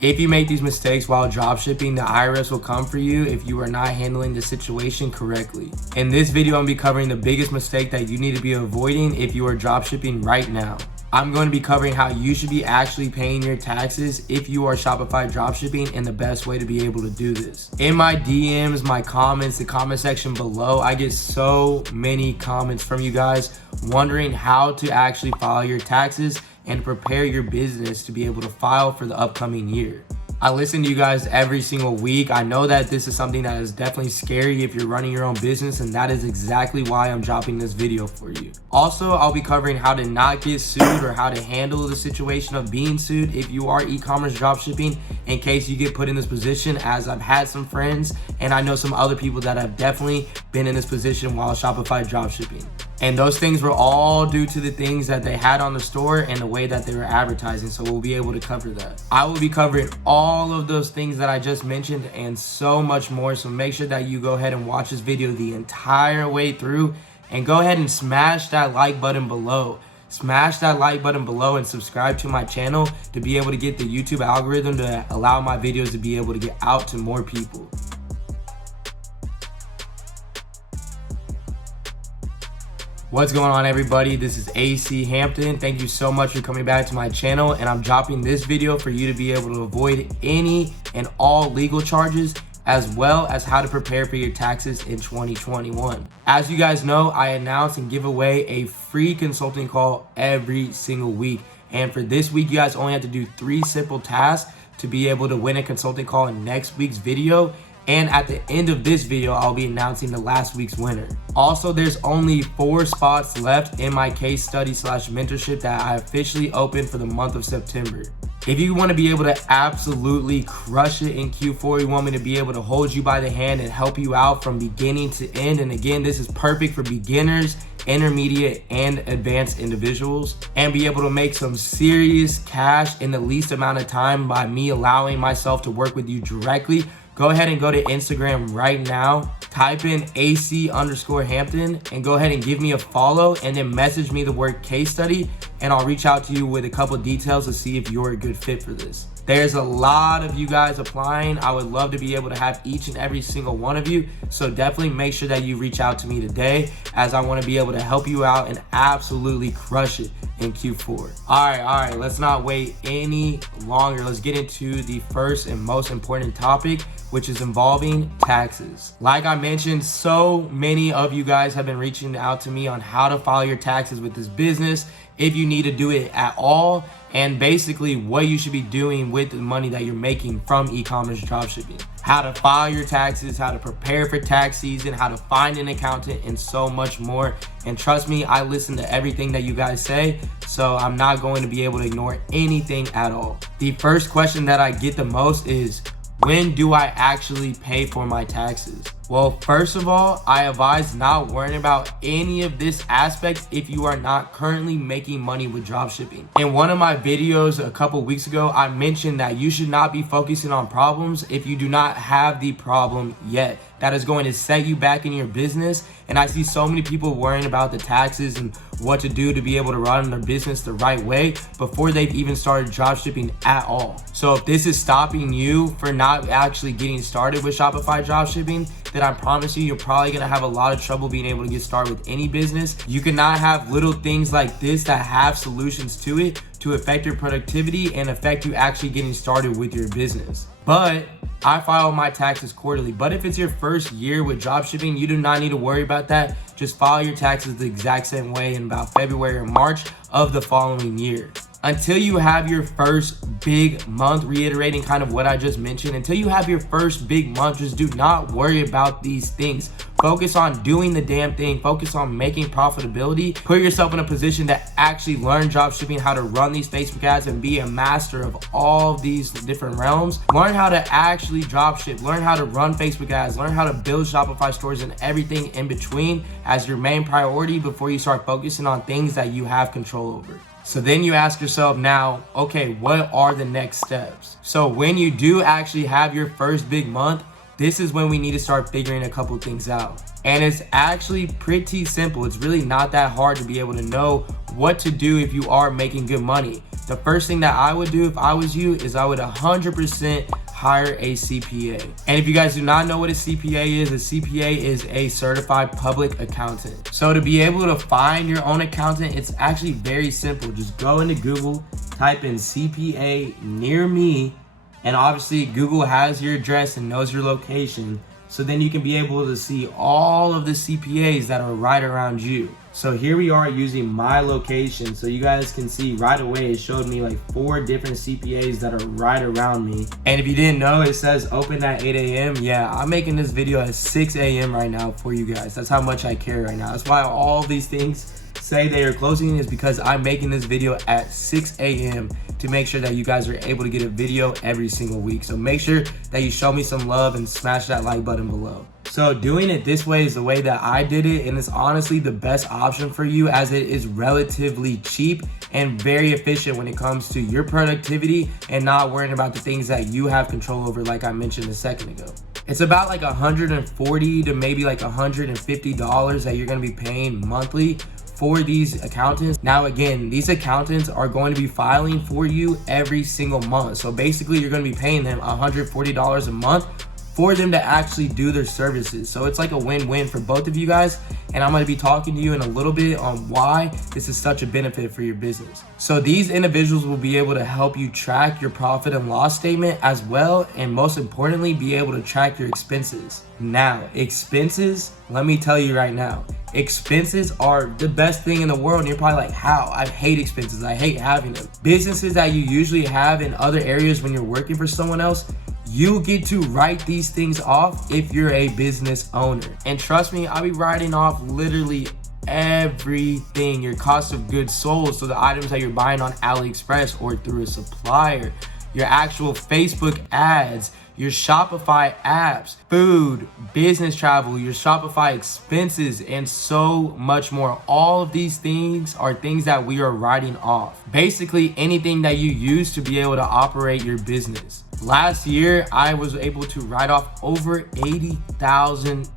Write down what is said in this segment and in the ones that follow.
If you make these mistakes while dropshipping, the IRS will come for you if you are not handling the situation correctly. In this video, I'm going to be covering the biggest mistake that you need to be avoiding if you are dropshipping right now. I'm going to be covering how you should be actually paying your taxes if you are Shopify dropshipping and the best way to be able to do this. In my DMs, my comments, the comment section below, I get so many comments from you guys wondering how to actually file your taxes and prepare your business to be able to file for the upcoming year. I listen to you guys every single week. I know that this is something that is definitely scary if you're running your own business, and that is exactly why I'm dropping this video for you. Also, I'll be covering how to not get sued or how to handle the situation of being sued if you are e-commerce dropshipping in case you get put in this position, as I've had some friends and I know some other people that have definitely been in this position while Shopify dropshipping. And those things were all due to the things that they had on the store and the way that they were advertising. So we'll be able to cover that. I will be covering all of those things that I just mentioned and so much more. So make sure that you go ahead and watch this video the entire way through, and go ahead and smash that like button below. Smash that like button below and subscribe to my channel to be able to get the YouTube algorithm to allow my videos to be able to get out to more people. What's going on, everybody? This is AC Hampton. Thank you so much for coming back to my channel, and I'm dropping this video for you to be able to avoid any and all legal charges, as well as how to prepare for your taxes in 2021. As you guys know, I announce and give away a free consulting call every single week. And for this week, you guys only have to do 3 simple tasks to be able to win a consulting call in next week's video. And at the end of this video, I'll be announcing the last week's winner. Also, there's only 4 spots left in my case study / mentorship that I officially opened for the month of September. If you want to be able to absolutely crush it in Q4, you want me to be able to hold you by the hand and help you out from beginning to end. And again, this is perfect for beginners, intermediate, and advanced individuals, and be able to make some serious cash in the least amount of time by me allowing myself to work with you directly. Go ahead and go to Instagram right now, type in AC_Hampton, and go ahead and give me a follow, and then message me the word case study, and I'll reach out to you with a couple details to see if you're a good fit for this. There's a lot of you guys applying. I would love to be able to have each and every single one of you. So definitely make sure that you reach out to me today, as I want to be able to help you out and absolutely crush it in Q4. All right, let's not wait any longer. Let's get into the first and most important topic, which is involving taxes. Like I mentioned, so many of you guys have been reaching out to me on how to file your taxes with this business, if you need to do it at all, and basically what you should be doing with the money that you're making from e-commerce dropshipping. How to file your taxes, how to prepare for tax season, how to find an accountant, and so much more. And trust me, I listen to everything that you guys say, so I'm not going to be able to ignore anything at all. The first question that I get the most is, when do I actually pay for my taxes? Well, first of all, I advise not worrying about any of this aspect if you are not currently making money with dropshipping. In one of my videos a couple weeks ago, I mentioned that you should not be focusing on problems if you do not have the problem yet. That is going to set you back in your business. And I see so many people worrying about the taxes and what to do to be able to run their business the right way before they've even started dropshipping at all. So if this is stopping you for not actually getting started with Shopify dropshipping, then I promise you, you're probably gonna have a lot of trouble being able to get started with any business. You cannot have little things like this that have solutions to it to affect your productivity and affect you actually getting started with your business. But I file my taxes quarterly. But if it's your first year with dropshipping, you do not need to worry about that. Just file your taxes the exact same way in about February or March of the following year. Until you have your first big month, reiterating kind of what I just mentioned, until you have your first big month, just do not worry about these things. Focus on doing the damn thing. Focus on making profitability. Put yourself in a position to actually learn dropshipping, how to run these Facebook ads, and be a master of all of these different realms. Learn how to actually dropship. Learn how to run Facebook ads. Learn how to build Shopify stores and everything in between as your main priority before you start focusing on things that you have control over. So then you ask yourself now, okay, what are the next steps? So when you do actually have your first big month, this is when we need to start figuring a couple things out. And it's actually pretty simple. It's really not that hard to be able to know what to do if you are making good money. the first thing that I would do if I was you is I would 100% hire a CPA. And if you guys do not know what a CPA is, a CPA is a certified public accountant. So to be able to find your own accountant, it's actually very simple. Just go into Google, type in CPA near me, and obviously Google has your address and knows your location. So then you can be able to see all of the CPAs that are right around you. So here we are using my location. So you guys can see right away, it showed me like 4 different CPAs that are right around me. And if you didn't know, it says open at 8 a.m. Yeah, I'm making this video at 6 a.m. right now for you guys. That's how much I care right now. That's why all these things say they are closing, is because I'm making this video at 6 a.m. to make sure that you guys are able to get a video every single week. So make sure that you show me some love and smash that like button below. So doing it this way is the way that I did it, and it's honestly the best option for you, as it is relatively cheap and very efficient when it comes to your productivity and not worrying about the things that you have control over, like I mentioned a second ago. It's about like $140 to maybe like $150 that you're gonna be paying monthly for these accountants. Now again, these accountants are going to be filing for you every single month. So basically you're going to be paying them $140 a month for them to actually do their services. So it's like a win-win for both of you guys. And I'm going to be talking to you in a little bit on why this is such a benefit for your business. So these individuals will be able to help you track your profit and loss statement as well, and most importantly, be able to track your expenses. Now, expenses, let me tell you right now, expenses are the best thing in the world. And you're probably like, how? I hate expenses. I hate having them. Businesses that you usually have in other areas when you're working for someone else, you get to write these things off if you're a business owner. And trust me, I'll be writing off literally everything. Your cost of goods sold, so the items that you're buying on AliExpress or through a supplier, your actual Facebook ads, your Shopify apps, food, business travel, your Shopify expenses, and so much more. All of these things are things that we are writing off. Basically anything that you use to be able to operate your business. Last year, I was able to write off over $80,000.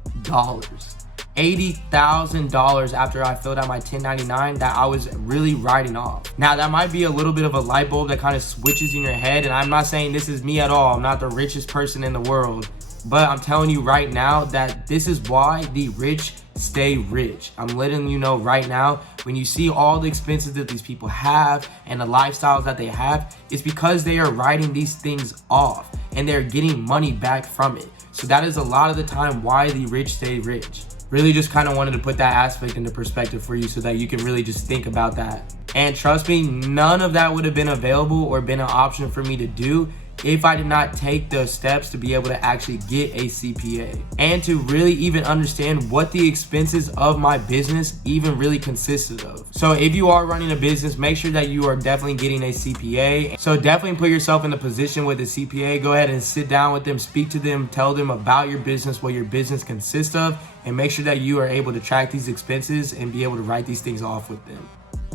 $80,000 after I filled out my 1099 that I was really writing off. Now that might be a little bit of a light bulb that kind of switches in your head, and I'm not saying this is me at all. I'm not the richest person in the world, but I'm telling you right now that this is why the rich stay rich. I'm letting you know right now, when you see all the expenses that these people have and the lifestyles that they have, it's because they are writing these things off and they're getting money back from it. So that is a lot of the time why the rich stay rich. Really just kind of wanted to put that aspect into perspective for you so that you can really just think about that. And trust me, none of that would have been available or been an option for me to do if I did not take the steps to be able to actually get a CPA and to really even understand what the expenses of my business even really consisted of. So if you are running a business, make sure that you are definitely getting a CPA. So definitely put yourself in a position with a CPA. Go ahead and sit down with them, speak to them, tell them about your business, what your business consists of, and make sure that you are able to track these expenses and be able to write these things off with them.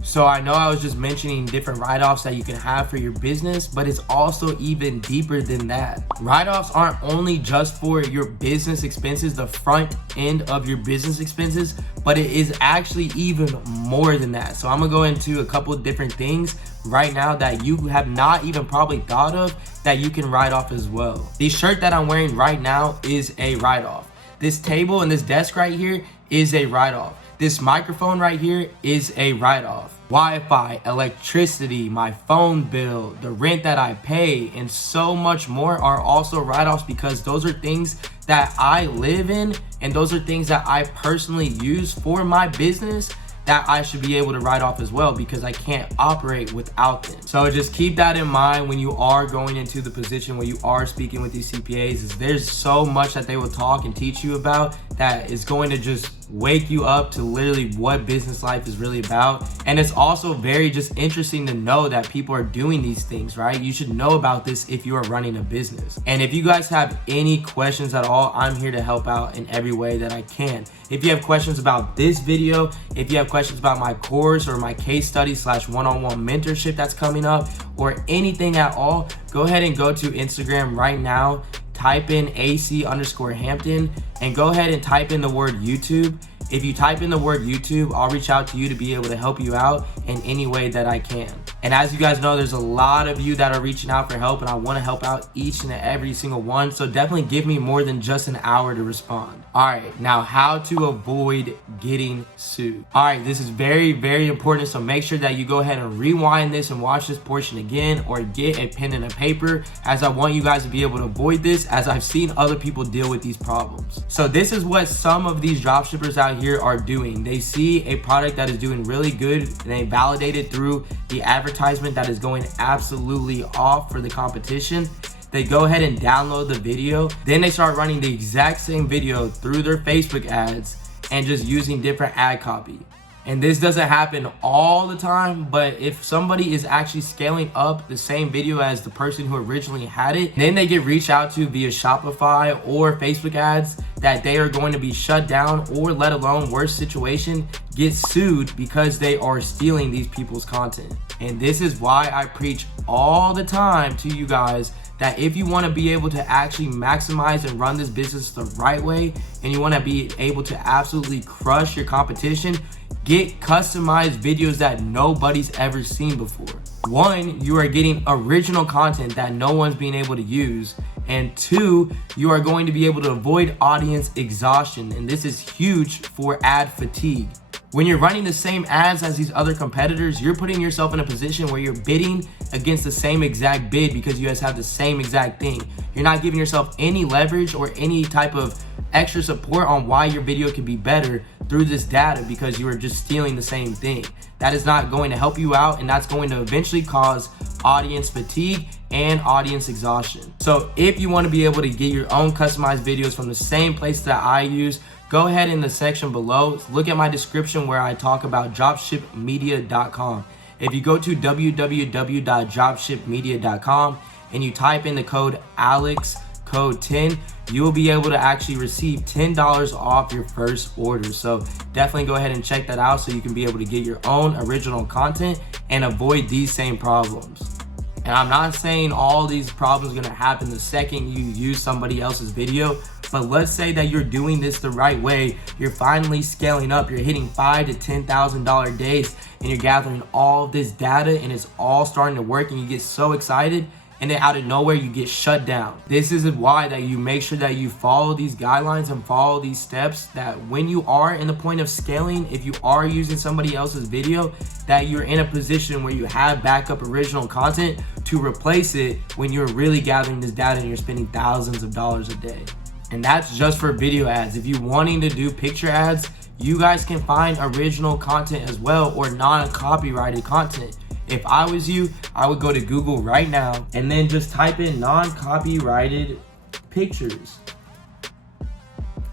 So I know I was just mentioning different write-offs that you can have for your business, but it's also even deeper than that. Write-offs aren't only just for your business expenses, the front end of your business expenses, but it is actually even more than that. So I'm gonna go into a couple of different things right now that you have not even probably thought of that you can write off as well. The shirt that I'm wearing right now is a write-off. This table and this desk right here is a write-off. This microphone right here is a write-off. Wi-Fi, electricity, my phone bill, the rent that I pay, and so much more are also write-offs, because those are things that I live in and those are things that I personally use for my business that I should be able to write off as well, because I can't operate without them. So just keep that in mind when you are going into the position where you are speaking with these CPAs, is there's so much that they will talk and teach you about that is going to just wake you up to literally what business life is really about. And it's also very just interesting to know that people are doing these things, right? You should know about this if you are running a business. And if you guys have any questions at all, I'm here to help out in every way that I can. If you have questions about this video, if you have questions about my course or my case study / one-on-one mentorship that's coming up, or anything at all, go ahead and go to Instagram right now, type in AC_Hampton, and go ahead and type in the word YouTube. If you type in the word YouTube, I'll reach out to you to be able to help you out in any way that I can. And as you guys know, there's a lot of you that are reaching out for help, and I want to help out each and every single one. So definitely give me more than just an hour to respond. All right, now how to avoid getting sued. All right, this is very, very important. So make sure that you go ahead and rewind this and watch this portion again, or get a pen and a paper, as I want you guys to be able to avoid this, as I've seen other people deal with these problems. So this is what some of these dropshippers out here are doing. They see a product that is doing really good, and they validate it through the advertisement that is going absolutely off for the competition. They go ahead and download the video, then they start running the exact same video through their Facebook ads and just using different ad copy. And this doesn't happen all the time, but if somebody is actually scaling up the same video as the person who originally had it, then they get reached out to via Shopify or Facebook ads, that they are going to be shut down, or let alone, worst situation, get sued because they are stealing these people's content. And this is why I preach all the time to you guys that if you want to be able to actually maximize and run this business the right way, and you want to be able to absolutely crush your competition, get customized videos that nobody's ever seen before. One, you are getting original content that no one's being able to use. And two, you are going to be able to avoid audience exhaustion. And this is huge for ad fatigue. When you're running the same ads as these other competitors, you're putting yourself in a position where you're bidding against the same exact bid because you guys have the same exact thing. You're not giving yourself any leverage or any type of extra support on why your video can be better through this data, because you are just stealing the same thing. That is not going to help you out, and that's going to eventually cause audience fatigue and audience exhaustion. So if you want to be able to get your own customized videos from the same place that I use, go ahead in the section below, look at my description where I talk about dropshipmedia.com. If you go to www.dropshipmedia.com and you type in the code ALEX, code 10, you will be able to actually receive $10 off your first order. So definitely go ahead and check that out so you can be able to get your own original content and avoid these same problems. And I'm not saying all these problems are gonna happen the second you use somebody else's video, but let's say that you're doing this the right way. You're finally scaling up, you're hitting $5,000 to $10,000 days, and you're gathering all of this data, and it's all starting to work, and you get so excited, and then out of nowhere you get shut down. This is why that you make sure that you follow these guidelines and follow these steps, that when you are in the point of scaling, if you are using somebody else's video, that you're in a position where you have backup original content to replace it when you're really gathering this data and you're spending thousands of dollars a day. And that's just for video ads. If you're wanting to do picture ads, you guys can find original content as well, or non-copyrighted content. If I was you, I would go to Google right now and then just type in non-copyrighted pictures.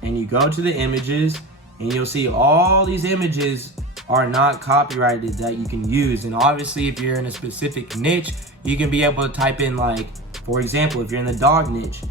And you go to the images and you'll see all these images are not copyrighted that you can use. And obviously if you're in a specific niche, you can be able to type in, like, for example, if you're in the dog niche,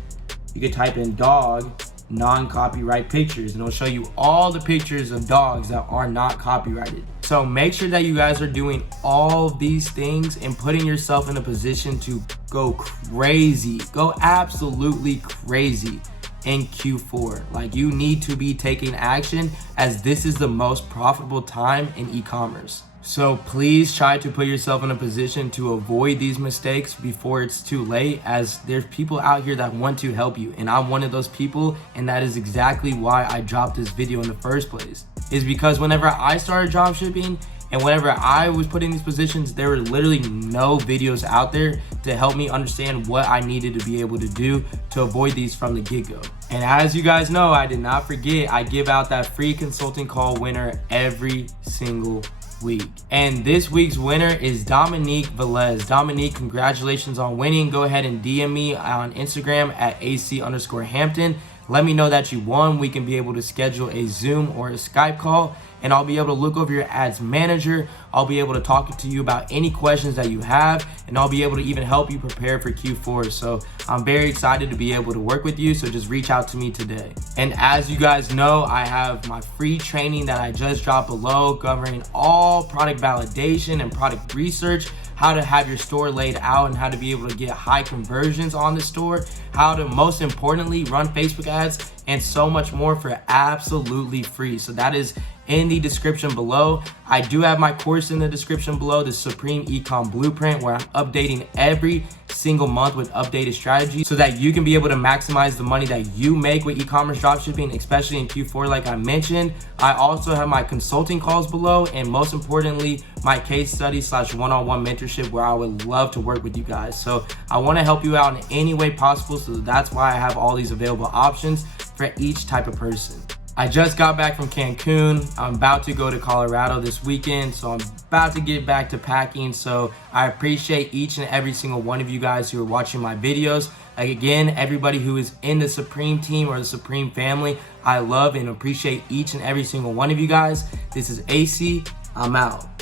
you could type in dog non-copyright pictures, and it'll show you all the pictures of dogs that are not copyrighted. So make sure that you guys are doing all of these things and putting yourself in a position to go crazy, go absolutely crazy in Q4. Like, you need to be taking action, as this is the most profitable time in e-commerce. So please try to put yourself in a position to avoid these mistakes before it's too late, as there's people out here that want to help you, and I'm one of those people, and that is exactly why I dropped this video in the first place. Is because whenever I started dropshipping and whenever I was put in these positions, there were literally no videos out there to help me understand what I needed to be able to do to avoid these from the get-go. And as you guys know, I did not forget, I give out that free consulting call winner every single week. And this week's winner is Dominique Velez. Dominique, congratulations on winning. Go ahead and DM me on Instagram at AC_Hampton. Let me know that you won. We can be able to schedule a Zoom or a Skype call, and I'll be able to look over your ads manager. I'll be able to talk to you about any questions that you have, and I'll be able to even help you prepare for Q4. So I'm very excited to be able to work with you. So just reach out to me today. And as you guys know, I have my free training that I just dropped below, covering all product validation and product research, how to have your store laid out and how to be able to get high conversions on the store, how to, most importantly, run Facebook ads, and so much more for absolutely free. So that is in the description below. I do have my course in the description below, the Supreme Ecom Blueprint, where I'm updating every single month with updated strategies so that you can be able to maximize the money that you make with e-commerce dropshipping, especially in Q4 like I mentioned. I also have my consulting calls below, and most importantly, my case study / one-on-one mentorship, where I would love to work with you guys. So I want to help you out in any way possible, so that's why I have all these available options for each type of person. I just got back from Cancun. I'm about to go to Colorado this weekend, so I'm about to get back to packing. So I appreciate each and every single one of you guys who are watching my videos. Like, again, everybody who is in the Supreme team or the Supreme family, I love and appreciate each and every single one of you guys. This is AC. I'm out.